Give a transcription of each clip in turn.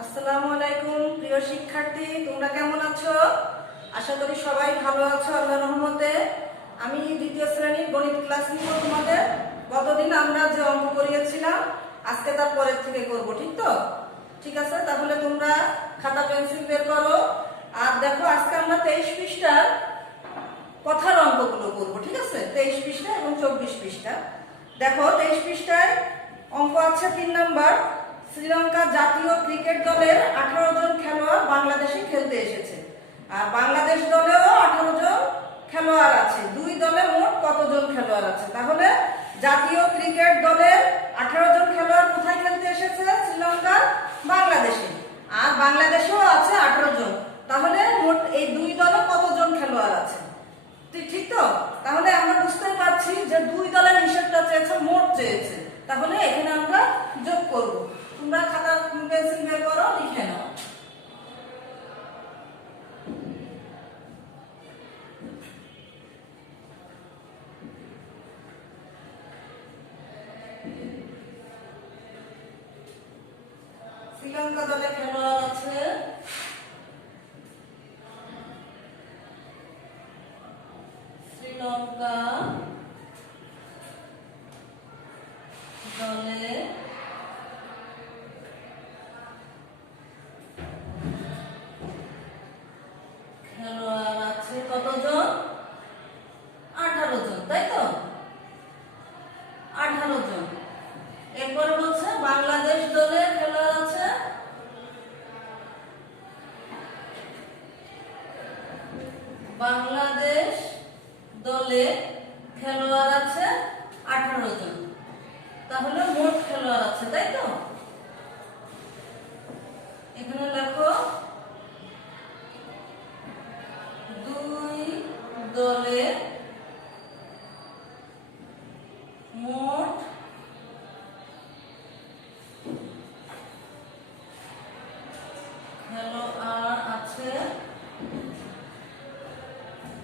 আসসালামু আলাইকুম প্রিয় শিক্ষার্থী, তোমরা কেমন আছো? আশা করি সবাই ভালো আছো আল্লাহর রহমতে। আমি দ্বিতীয় শ্রেণীর গণিত ক্লাস নিব তোমাদের। গতদিন আমরা যে অঙ্ক করিয়েছিলাম আজকে তার পরের থেকে করব, ঠিক তো? ঠিক আছে, তাহলে তোমরা খাতা পেন্সিল বের করো। আর দেখো, আজকে আমরা 23 পৃষ্ঠার কথার অঙ্কগুলো করব, ঠিক আছে? 23 পৃষ্ঠা এবং 24 পৃষ্ঠা। দেখো, 23 পৃষ্ঠায় অঙ্ক আছে 3 নাম্বার। শ্রীলঙ্কা জাতীয় ক্রিকেট দলের 18 জন খেলোয়াড় বাংলাদেশে খেলতে এসেছে, আর বাংলাদেশ দলেও 18 জন খেলোয়াড় আছে। দুই দলে মোট কতজন খেলোয়াড় আছে? তাহলে জাতীয় ক্রিকেট দলের 18 জন খেলোয়াড় কোথায় খেলতে এসেছে? শ্রীলঙ্কার বাংলাদেশে। আর বাংলাদেশেও আছে 18 জন। তাহলে মোট এই দুই দলে কতজন খেলোয়াড় আছে? ঠিক তো? তাহলে আমরা বুঝতে পারছি যে দুই দলের হিসাবটা চেয়েছে, মোট চেয়েছে। তাহলে এখানে আমরা যোগ করব। তোমরা খাতা পেন্সিল বের করো, লিখে নাও। শ্রীলঙ্কা দলে খেলোয়াড় আছে শ্রীলঙ্কা দলে খেলোয়াড় আছে কতজন? 18 জন, তাই তো? 18 জন। এরপরে বলছে বাংলাদেশ দলে খেলোয়াড় আছে বাংলাদেশ দলে খেলোয়াড় আছে 18 জন। তাহলে মোট খেলোয়াড় আছে, তাই তো? এখানে লেখো দুই দলে মোট খেলোয়াড় আছে।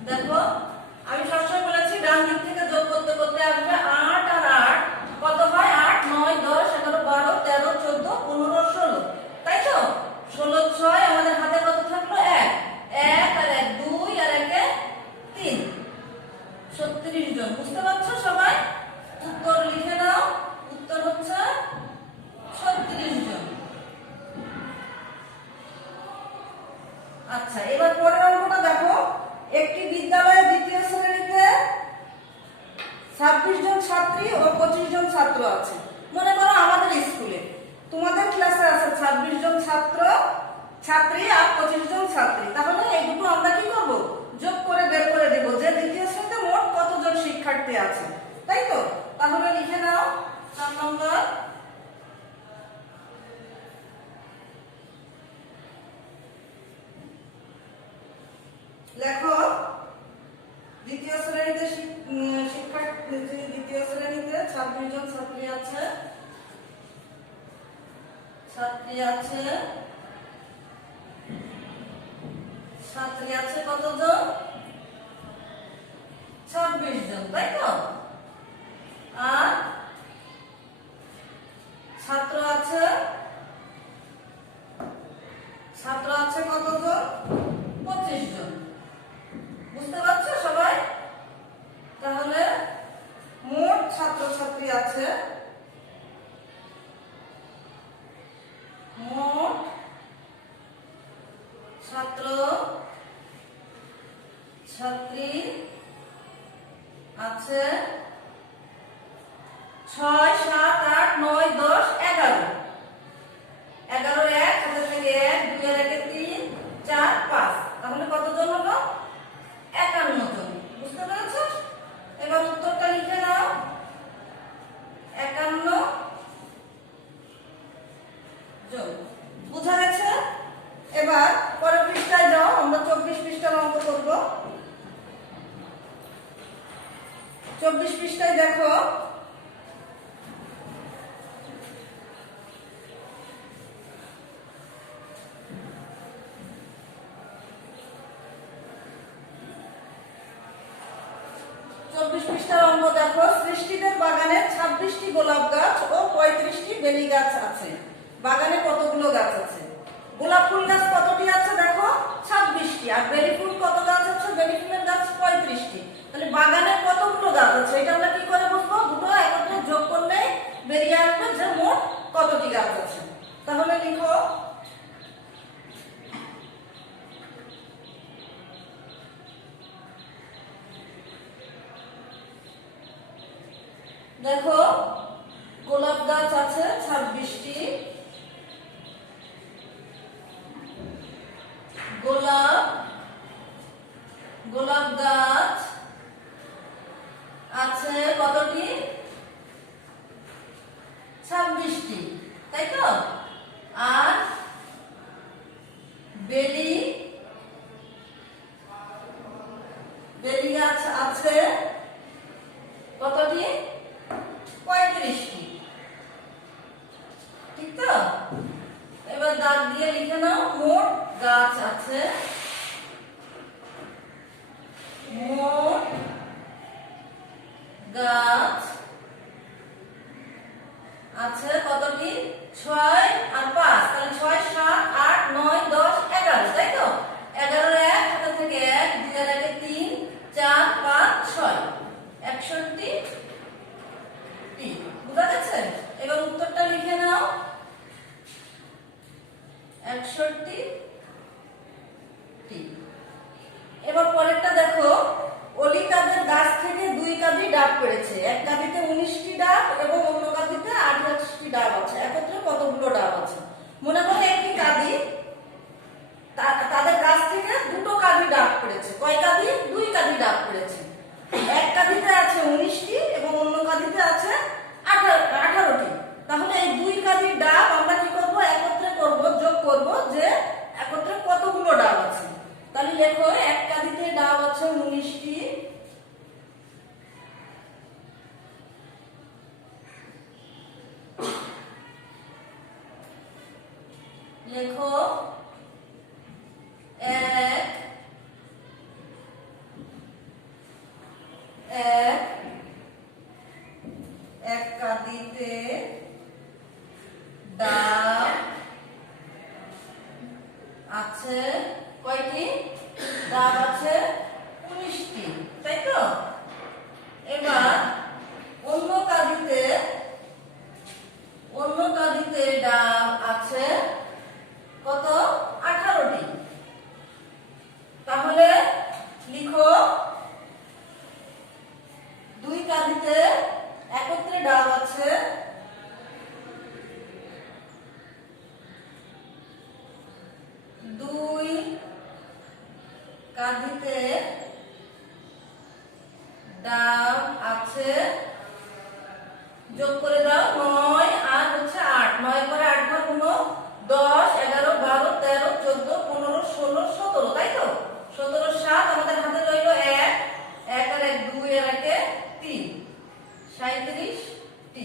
দেখো, আমি সবসময় বলেছি ডান দিক থেকে যোগ করতে করতে আসবে 8 আর 8 কত হয়? 8 9 10 11 12 13 14 15 16, তাই তো? 16 6 আমাদের হাতে কত থাকলো? 1 1 আর 1 2 আর 1 এ 3, 36 জন। বুঝতে পারছো সবাই? উত্তর লিখে নাও। উত্তর হচ্ছে 36 জন। আচ্ছা, এবার পরের অঙ্কটা দেখো। একটি বিদ্যালয়ে দ্বিতীয় শ্রেণীতে 26 জন ছাত্রী ও 25 জন ছাত্র আছে। মনে করো আমাদের স্কুলে, তোমাদের ক্লাসে আছে 26 জন ছাত্রী আর 25 জন ছাত্রী। তাহলে এই দুটো আমরা কি করব? যোগ করে বের করে দেব যে দ্বিতীয় শ্রেণীতে মোট কতজন শিক্ষার্থী আছে, তাই তো? তাহলে লিখে নাও 4 নম্বর। লেখো, দ্বিতীয় শ্রেণীতে 26 জন ছাত্রী আছে কতজন? 26 জন, তাই তো? আর ছাত্র আছে কতজন? 25 জন। বুঝতে পারছো সবাই? তাহলে মোট ছাত্রছাত্রী আছে আছে 6 7 8 9 10 11। 11 1 হাতে থেকে 1 2 এর 1 এ 3 4 5। তাহলে কতজন হলো? 51 জন। বুঝতে পেরেছো? এবার উত্তরটা লিখে নাও 51 জন। বুঝা গেছে? এবার পরের পৃষ্ঠায় যাও, আমরা 24 পৃষ্ঠার অঙ্ক করব। 24 পৃষ্ঠায় দেখো, সৃষ্টিদের বাগানে 26টি গোলাপ গাছ ও 35টি বেলি গাছ আছে। বাগানে কতগুলো গাছ আছে? গোলাপ ফুল গাছ কতটি আছে দেখো 26টি। আর বেলি ফুল কত গাছ আছে? বেলি ফুলের গাছ 35টি। তাহলে বাগানে কতগুলো গাছ আছে এটা আমরা কি করে বুঝবো? দুটো একত্রে যোগ করলে বেরিয়ে আসবে যে মোট কতটি গাছ আছে। তাহলে লিখো দেখো গোলাপ গাছ আছে 26টি, গোলাপ গাছ আছে কতটি? 26টি, তাই তো? আর বেলি গাছ আছে কতটি? 35টি, ঠিক তো? এবার দাগ দিয়ে লিখে নাও মোট গাছ আছে, মোট গাছ আছে কতটি? 6 আর 5, তাহলে 6 7 8 9 10 11, তাই তো? 11 এর 1 হাতে থেকে 1, 2 এর 1 3 4 5 6 61টি। বুঝা গেছে? এবার উত্তরটা লিখে নাও 61টি। এবার পরেরটা দেখো, অলি কাদের গাছ থেকে 2 কাঁদি ডাব পেড়েছে। এক কাঁদিতে 19টি ডাব এবং অন্য কাঁদিতে 28টি ডাব আছে। একত্রে কতগুলো ডাব আছে? মনে করো একটি কাঁদি, তাদের গাছ থেকে 2টো কাঁদি ডাব পেড়েছে। কয় কাঁদি? 2 কাঁদি ডাব পেড়েছে। এক কাঁদিতে আছে 19টি এবং অন্য কাঁদিতে আছে 18টি। তাহলে এই 2 কাঁদির ডাব আমরা কি করব? একত্রে করব, যোগ করব যে একত্রে কতগুলো ডাব আছে। তাহলে লেখো এক কাঁদিতে ডাব আছে 19টি, লেখো এক কাঁদিতে ডাব আছে কয়টি? ডাব আছে 19টি, তাই তো? এবার অন্য কাঁদিতে ডাব আছে কত? 18টি। তাহলে লিখো 2 কাঁদিতে একত্রে ডাব আছে 2 কাঁদিতে ডাব আছে, যোগ করে দাও 9 আর হচ্ছে 8, 9 করে 8 ভাগ 10 11 12 13 14 15 16 17, তাই তো? 17 7 আমাদের হাতে রইল 1 1 আর 1 2 এর 1 3 37টি।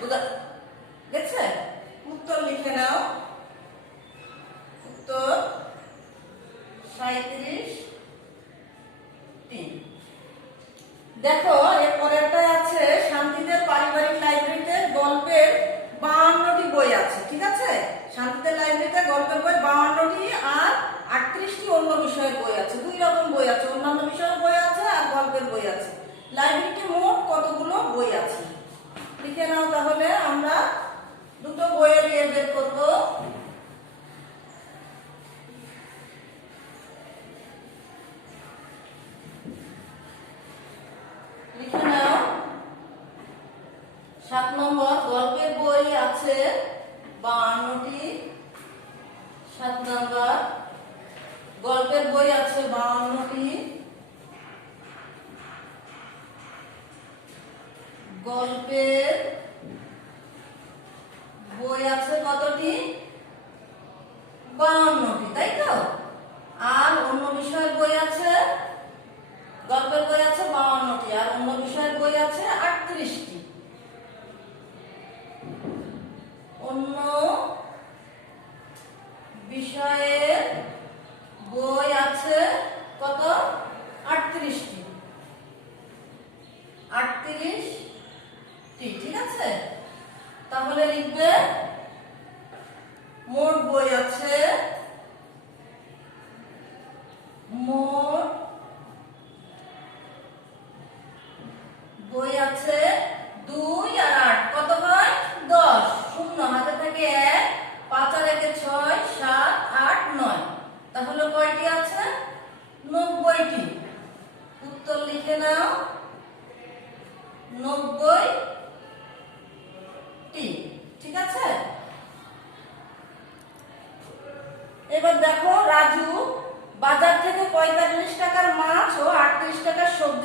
বুঝা গেছে? উত্তর লিখে নাও, উত্তর 37টি। দেখো এর পরেরটা আছে শান্তিদের পারিবারিক লাইব্রেরিতে গল্পের 52টি বই আছে, ঠিক আছে? শান্তিদের লাইব্রেরিতে গল্পের বই 52টি আর 38টি অন্য বিষয়ের বই আছে। 2 রকম বই আছে, অন্যান্য বিষয়ের বই আছে আর গল্পের বই আছে। লাইব্রেরিতে মোট কতগুলো বই আছে লিখে নাও। তাহলে আমরা দুটো বইয়ের ইয়ে বের করব। লিখে নাও 7 নম্বর, গল্পের বই আছে 52টি। 7 নম্বর, গল্পের বই আছে 52টি। গল্পের বই আছে কতটি? 52টি, তাই তো? আর অন্য বিষয়ের বই আছে, গল্পের বই আছে 52টি আর অন্য বিষয়ের বই আছে 38টি। অন্য বিষয়ের বই আছে কত? 38টি। 38টি, ঠিক আছে? তাহলে লিখবে মোট বই আছে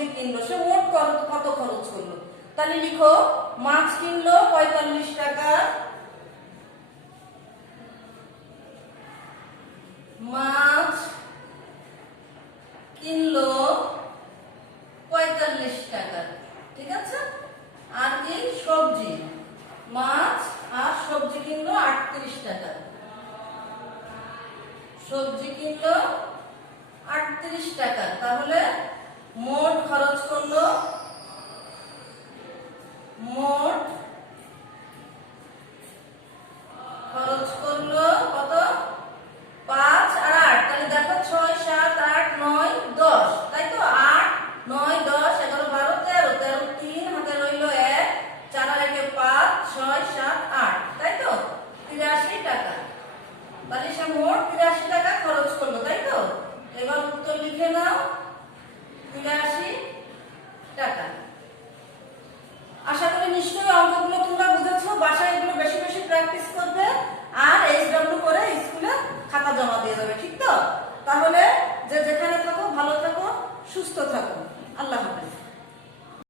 সবজি কিনলো, সে মোট কত খরচ করলো। তাহলে লিখো মাছ কিনলো 45 টাকা, মাছ কিনলো 45 টাকা। ঠিক আছে, আর কি সবজি, মাছ আর সবজি কিনলো 38 টাকা, সবজি কিনলো 38 টাকা। তাহলে মোট খরচ করলো, মোট খরচ করলো কত, 5 আর 8। তাহলে দেখো 6 7 8 9 10, তাই তো 8 9 10 11 12 13, 13 3 হাতে রইল 1, 4 আর 1 5 6 7 8, তাই তো 83 টাকা। তাহলে সে মোট 83 টাকা খরচ করলো, তাই তো। এবার উত্তর লিখে নাও 83 টাকা। আশা করি নিশ্চয়ই অঙ্কগুলো তোমরা বুঝেছো। বাসায় এগুলো বেশি বেশি প্র্যাকটিস করবে আর এইচডব্লিউ করে স্কুলে খাতা জমা দিয়ে দেবে, ঠিক তো। তাহলে যে যেখানে থাকো ভালো থাকো, সুস্থ থাকো। আল্লাহ হাফেজ।